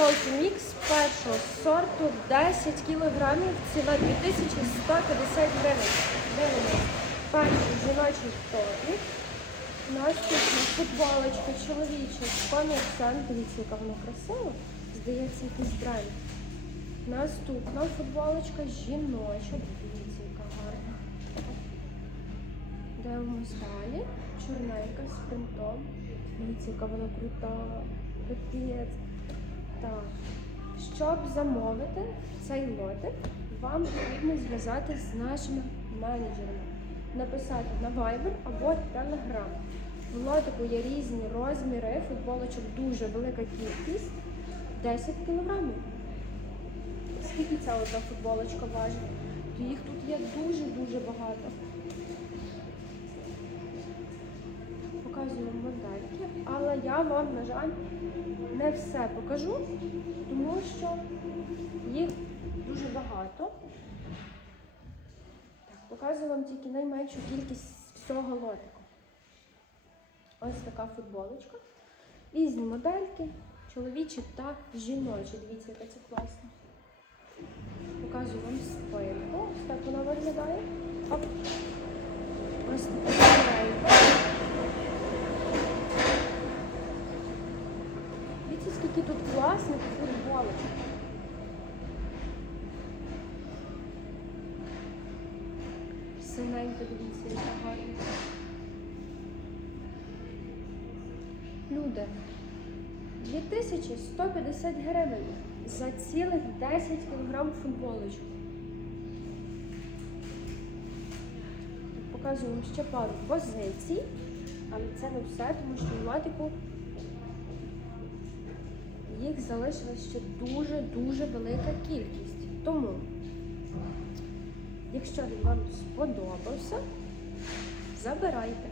футболки мікс першого сорту 10 кілограмів, ціна 2150 гривень. Дивимось. Перший жіночий топік. Наступна футболочка чоловіча з комірсен. Дивіться, яка вона красива. Здається, якийсь бренд. Наступна футболочка жіноча. Дивіться, яка гарна. Дивимось далі. Чорненька з принтом. Дивіться, яка вона крута. Капець. Так. Щоб замовити цей лотик, вам потрібно зв'язатися з нашими менеджерами. Написати на Viber або Telegram. В лотику є різні розміри, футболочок дуже велика кількість. 10 кілограмів. Скільки ця одна футболочка важить? То їх тут є дуже-дуже багато. Показую модельки, але я вам, на жаль, не все покажу, тому що їх дуже багато. Так, показую вам тільки найменшу кількість всього лотику. Ось така футболочка. Різні модельки, чоловічі та жіночі. Дивіться, яка це класно. Показую вам спинку. Ось так вона виглядає. Оп. Ось така Скільки тут класних футболок. Синенько, дивіться, яка гарна. Люди, 2150 гривень за цілих 10 кг футболочок. Показую вам ще пару позицій, але це не все, тому що їх залишилась ще дуже-дуже велика кількість. Тому, якщо він вам сподобався, забирайте.